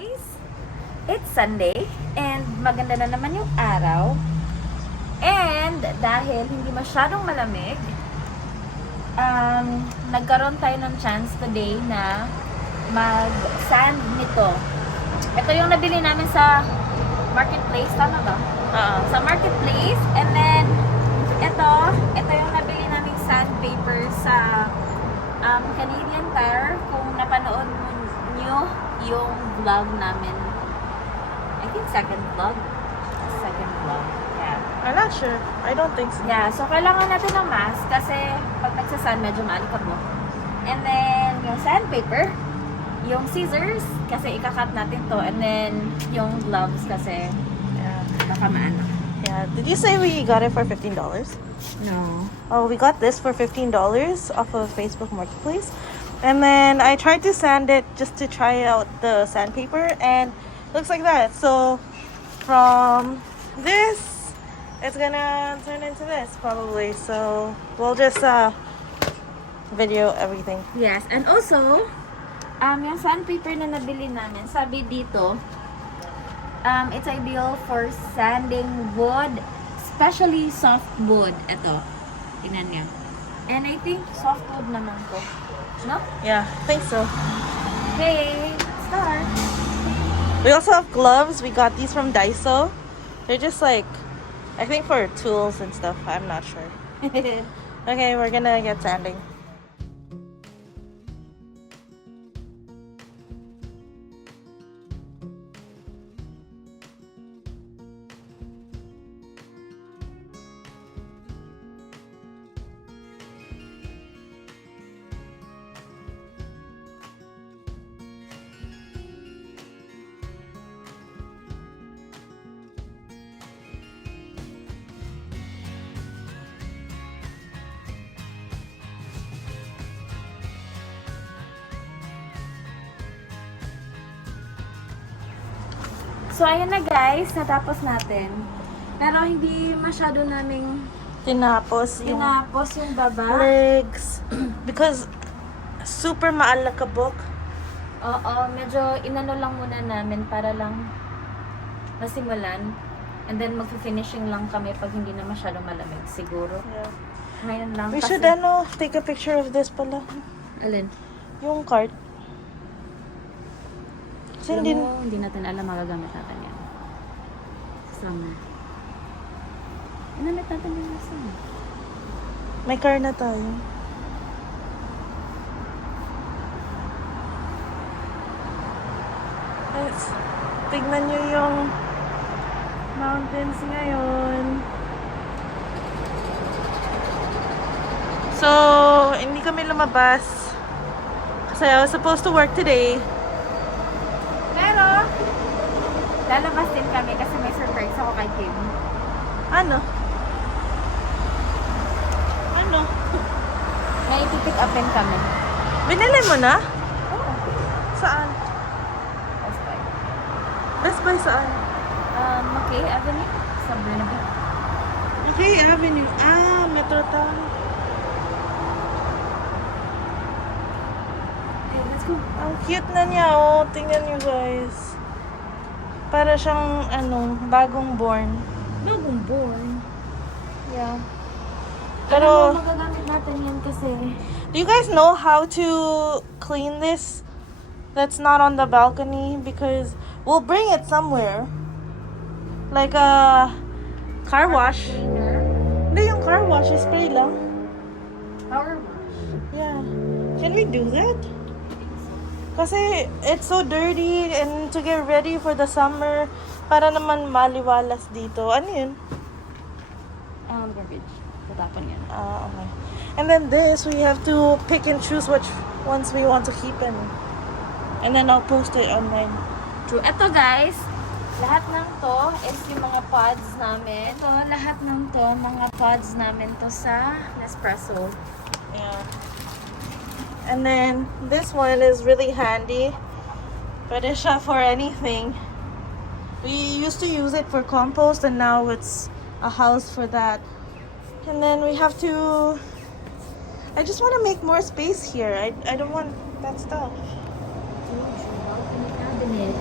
guys! It's Sunday and maganda na naman yung araw. And dahil hindi masyadong malamig, nagkaroon tayo ng chance today na mag-sand nito. Ito yung nabili namin sa marketplace, tama ba? Sa marketplace. And then, ito yung nabili namin sandpaper sa Canadian Tire. Kung napanood nyo yung vlog namin, I think second vlog. Yeah. I'm not sure. I don't think so. Yeah, so kailangan natin ng mask kasi pag nagsasand medyo maalikabok. And then, yung sandpaper, yung scissors, kasi ikakat natin to. And then, yung gloves kasi baka maano. Yeah. Did you say we got it for $15? No. Oh, we got this for $15 off of Facebook Marketplace. And then I tried to sand it just to try out the sandpaper, and looks like that. So from this, it's gonna turn into this probably. So we'll just video everything. Yes, and also, yung sandpaper na nabili namin, sabi dito, it's ideal for sanding wood, especially soft wood. Ito, tingnan niyo. And I think soft wood naman to. No? Yeah, I think so. Okay, start. We also have gloves. We got these from Daiso. They're just like, I think for tools and stuff. I'm not sure. Okay, we're gonna get sanding. So, ayan na guys, natapos natin. Pero hindi masyado naming Tinapos yung baba. legs because super maalakabok. Oo, medyo inano lang muna namin para lang masimulan. And then magfi-finishing lang kami pag hindi na masyadong malamig siguro. Yeah. Ngayon lang. We kasi- should take a picture of this pala. Alin? Yung cart. Kasi Alam hindi, mo, hindi natin alam magagamit natin yan. Summer. Ginamit natin yan sa summer. may car na tayo. Let's tignan nyo yung mountains ngayon. So, hindi kami lumabas kasi I was supposed to work today. Pero, lalabas din kami kasi may surprise ako kay Kim. Ano? Ano? May pick upin kami. Binili mo na? Oo. Saan? Best Buy. Best Buy saan? McKay Avenue sa Burnaby. Okay, Avenue. Metro Town. Okay, let's go. Ang cute na niya, oh. Tingnan niyo, guys. Para siyang, bagong born. Bagong born. Yeah. Pero, Pero, magagamit natin yan kasi. do you guys know how to clean this? That's not on the balcony because we'll bring it somewhere. Like a car wash. Cleaner. Hindi, yung car wash, spray lang. Power wash. Yeah. Can we do that? Kasi it's so dirty and to get ready for the summer, para naman maliwalas dito. Ano yun? Garbage. Tatapon yan. Okay. And then this, we have to pick and choose which ones we want to keep in. And then I'll post it online. True. Ito guys, lahat ng to is yung mga pods namin. Ito, lahat ng to, mga pods namin to sa Nespresso. Yeah. And then this one is really handy. Pwede siya for anything. We used to use it for compost and now it's a house for that. And then we have to, I just want to make more space here. I don't want that stuff. Cabinet.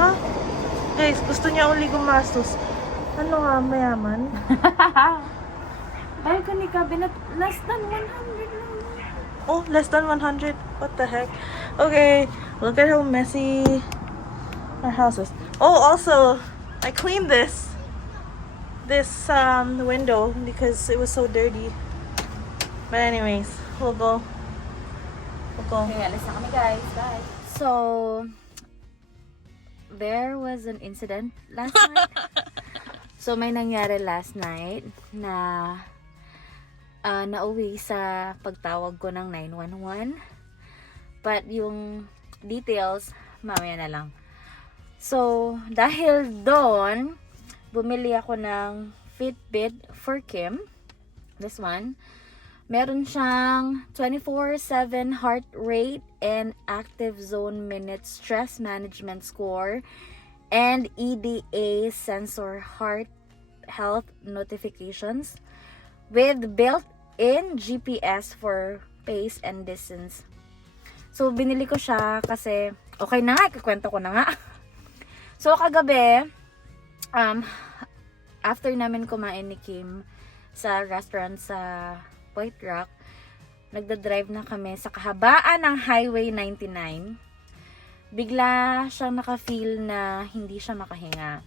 Ha? Guys, gusto niya uli gumastos. Ano nga, mayaman? Balcony cabinet, less than 100 lang. Oh, less than 100. What the heck? Okay, look at how messy our house is. Oh, also, I cleaned this window because it was so dirty. But anyways, we'll go. Okay, alis na kami guys. Bye. So, there was an incident last night. So, may nangyari last night na nauwi sa pagtawag ko ng 911. But yung details, mamaya na lang. So, dahil doon, bumili ako ng Fitbit for Kim. This one. Meron siyang 24/7 heart rate and active zone minutes stress management score and EDA sensor heart health notifications with built-in GPS for pace and distance. So, binili ko siya kasi okay na nga, ikukwento ko na nga. So, kagabi, after namin kumain ni Kim sa restaurant sa White Rock, nagdadrive na kami sa kahabaan ng Highway 99. Bigla siyang naka-feel na hindi siya makahinga.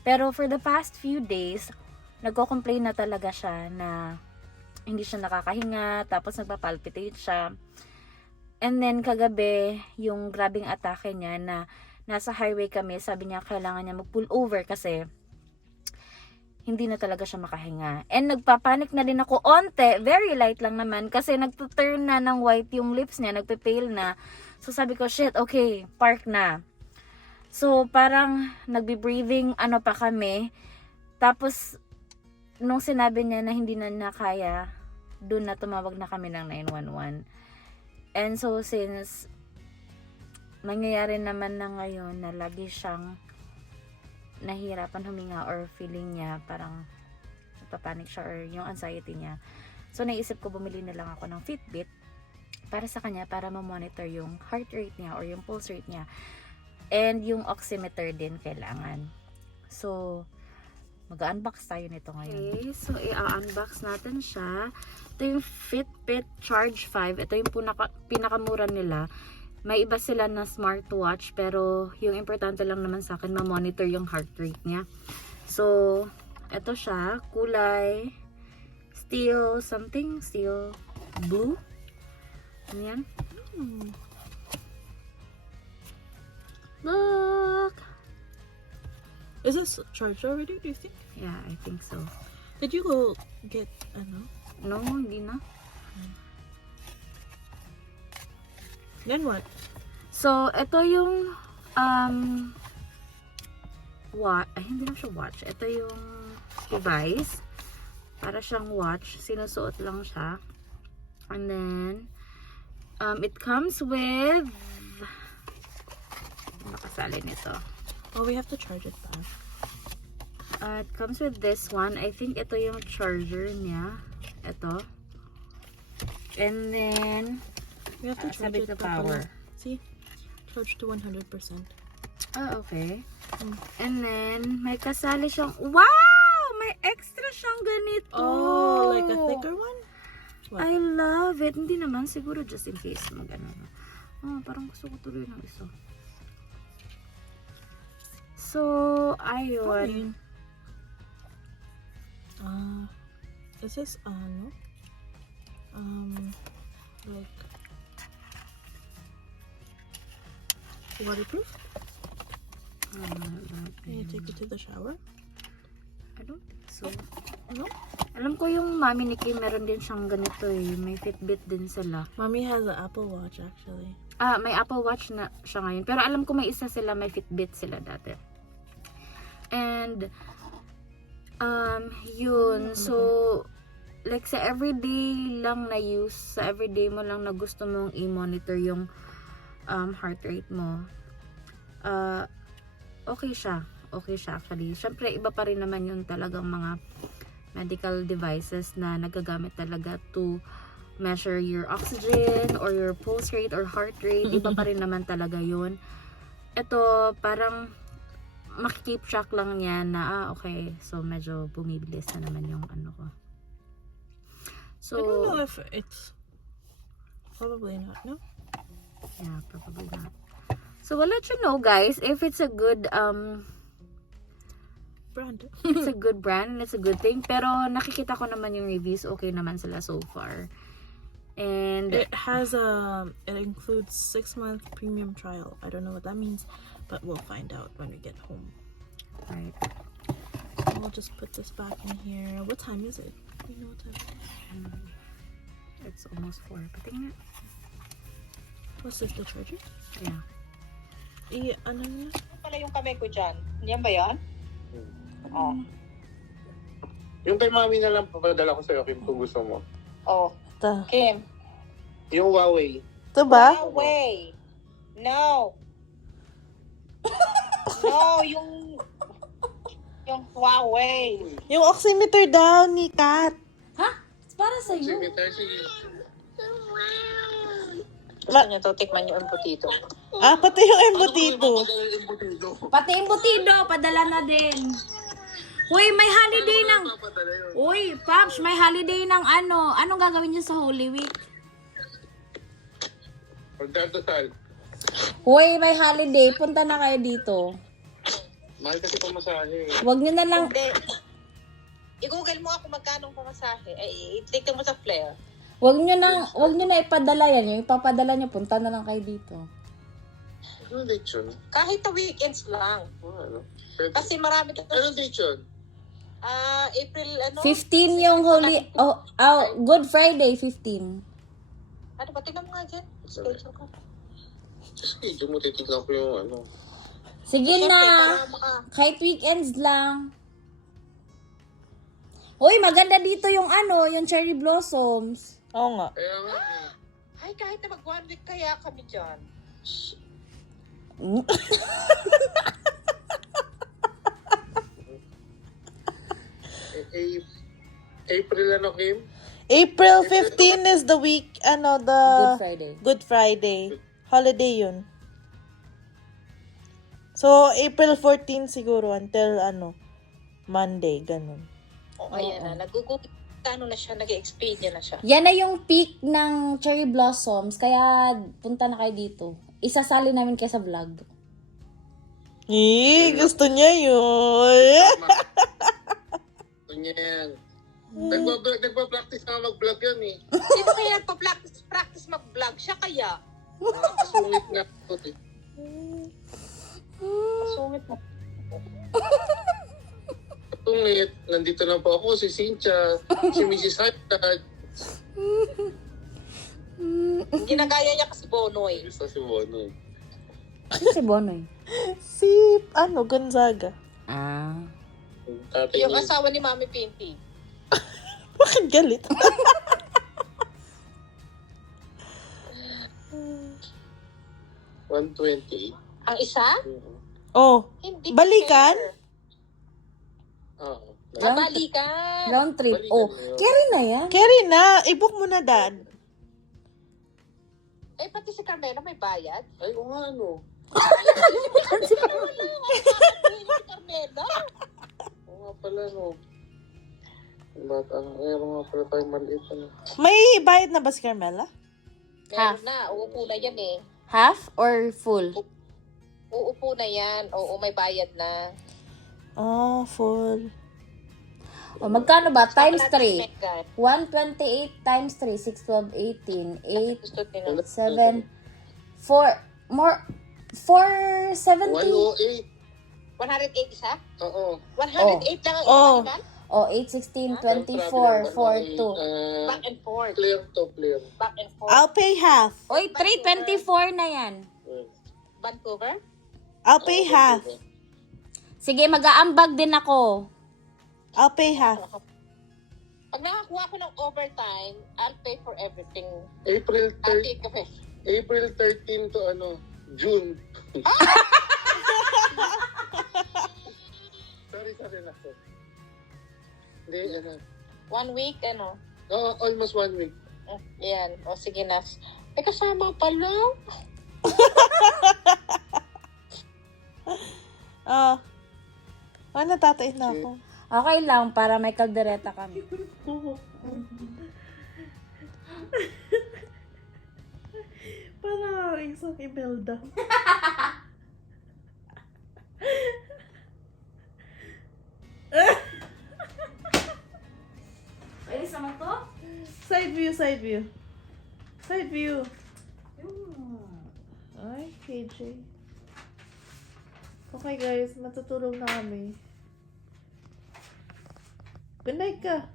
Pero for the past few days, nagko-complain na talaga siya na hindi siya nakakahinga, tapos nagpa-palpitate siya. And then kagabi, yung grabing atake niya na nasa highway kami, sabi niya kailangan niya mag-pull over kasi hindi na talaga siya makahinga. And nagpapanik na din ako onte, very light lang naman, kasi nagtuturn na ng white yung lips niya, nagpe-pale na. So sabi ko, shit, okay, park na. So parang nagbe-breathing pa kami. Tapos nung sinabi niya na hindi na kaya, doon na tumawag na kami ng 911. And so since nangyayari naman na ngayon na lagi siyang nahihirapan huminga or feeling niya parang napapanik siya or yung anxiety niya. So naisip ko bumili na lang ako ng Fitbit para sa kanya, para ma-monitor yung heart rate niya or yung pulse rate niya. And yung oximeter din kailangan. So mag-unbox tayo nito ngayon. Okay, so i-unbox natin siya. Ito yung Fitbit Charge 5. Ito yung pinakamura nila. May iba sila na smartwatch, pero yung importante lang naman sa akin, ma-monitor yung heart rate niya. So, ito siya. Kulay steel blue. Ano yan? Look! Is this charged already, do you think? Yeah, I think so. Did you go get, No, hindi na. Then what? So, ito yung hindi lang siya watch. Ito yung device. Para siyang watch. Sinusuot lang siya. And then, it comes with nakasali nito. Oh, we have to charge it back. It comes with this one. I think ito yung charger niya. Ito. And then, We have to charge it the back. power. See? Charge to 100%. Oh, okay. Mm. And then, may kasali siyang, wow! May extra siyang ganito. Oh, like a thicker one? What? I love it. Hindi naman, siguro just in case mag-ano. Oh, parang gusto ko tuloy ng isa. So, ayun. Is this, like, waterproof? Can you take it to the shower? I don't think so. No? Alam ko yung mami ni Kim, meron din siyang ganito eh. May Fitbit din sila. Mommy has an Apple Watch actually. May Apple Watch na siya ngayon. Pero alam ko may isa sila, may Fitbit sila dati. And, yun. So, like sa everyday lang na use, sa everyday mo lang na gusto mong i-monitor yung heart rate mo, okay siya. Okay siya actually. Syempre, iba pa rin naman yung talagang mga medical devices na nagagamit talaga to measure your oxygen or your pulse rate or heart rate. Iba pa rin naman talaga yun. Ito, parang makikeep track lang niya na, okay, so medyo bumibilis na naman yung ano ko. So, I don't know if it's probably not, no? Yeah, probably not. So, we'll let you know, guys, if it's a good, Brand. it's a good brand, it's a good thing. Pero, nakikita ko naman yung reviews, okay naman sila so far. And, It has it includes 6-month premium trial. I don't know what that means, but we'll find out when we get home. right. So we'll just put this back in here. What time is it? You know what time it is? It's almost 4. Patingin nga. What's this, the charger? Yeah. Ano niya? Pala yung kamay ko dyan. Yan ba yan? Oh. Yung kay mami na lang papadala ko sa'yo, Kim, kung gusto mo. Oh. Ito. Kim. Yung Huawei. Ito ba? Huawei. No. No, yung Huawei. Yung oximeter daw ni Kat. Ha? It's para sa iyo. Sige, tayo, sige. Gusto niya to, tikman yung embutido. Ah, pati yung embutido. Pati embutido, padala na din. Uy, may holiday ng... Uy, Pops, may holiday ng ano. Anong gagawin niyo sa Holy Week? Pagdadasal. Uy, may holiday. Punta na kayo dito. Mahal kasi pamasahe. Huwag niyo na lang... Hindi. I-google mo ako magkano ang pamasahe. Ay, i-click mo sa Flare. Huwag niyo na ipadala yan. Yung ipapadala niyo, punta na lang kayo dito. Ano date yun? Kahit na weekends lang. Ano? Pwede. Kasi marami ka. Ano date yun? April, 15 yung Holy... Good Friday, 15. Ano ba? Tingnan mo nga dyan. Schedule ko. Sige, mo titignan ko yung ano. Sige Siyempre, na. para Kahit weekends lang. Uy, maganda dito yung ano, yung cherry blossoms. Oo nga. Kaya nga eh. Ay, kahit na mag 1 week kaya kami dyan. April ano, Kim? April 15 is the week, Good Friday. Good Friday. Holiday yun. So, April 14 siguro until, Monday, ganun. O, ayan na. Nag-google. Ano na siya, nag-Expedia na siya. Yan na yung peak ng cherry blossoms, kaya punta na kayo dito. Isasali namin kayo sa vlog. Gusto niya yun. Gusto niya yan. Nagpa-practice na mag-vlog yan eh. Sino kaya nagpa-practice mag-vlog? Siya kaya? Nakasungit na ako eh. Sungit mo. Sungit. Nandito na po ako, si Cynthia, si Mrs. Hattad. Ginagaya niya kasi Bonoy. Gusto si Bono eh. Si Bonoy. Si, Gonzaga. Ah. Tatay Yung niya. asawa ni Mami Pinti. Bakit galit? $128. Ang isa? Oh, Hindi. balikan? Oo. Balikan. Round trip. Balikan Oh, yun. carry na yan. Carry na. I-book mo na, Dad. Eh, pati si Carmela may bayad. Ay, o nga ano. Si Carmela. Oo nga pala no. Bata, mayroon nga pala tayong maliit ano. May bayad na ba si Carmela? Half. Meron na. Uupo na yan eh. Half or full? Uupo na yan. Oo, may bayad na. Oh, full. O, magkano ba? Times Saka 3. natin Megan. 128 times 3, 6, 12, 18, 8, Gusto din 7, 4, more, 470. 108. 108 isa? Oo. 108 lang ang Oh. isa naman? O, 8, 16, 24, 4, 2. Back and forth. Clear to clear. Back and forth. I'll pay half. Oy, 324 na yan. Vancouver? I'll pay half. Sige, mag-aambag din ako. I'll pay half. Pag nakakuha ko ng overtime, I'll pay for everything. April I'll 13 take a pay. April 13 to June. Sorry na po. Hindi, 1 week, almost 1 week. Yan. O, sige na. May kasama pala. natatain na ako. Okay lang, para may kaldereta kami. Parang isang Imelda. Ayos naman to? Side view, side view. Side view. Ay, KJ. Okay guys, matutulog na kami. Good night ka.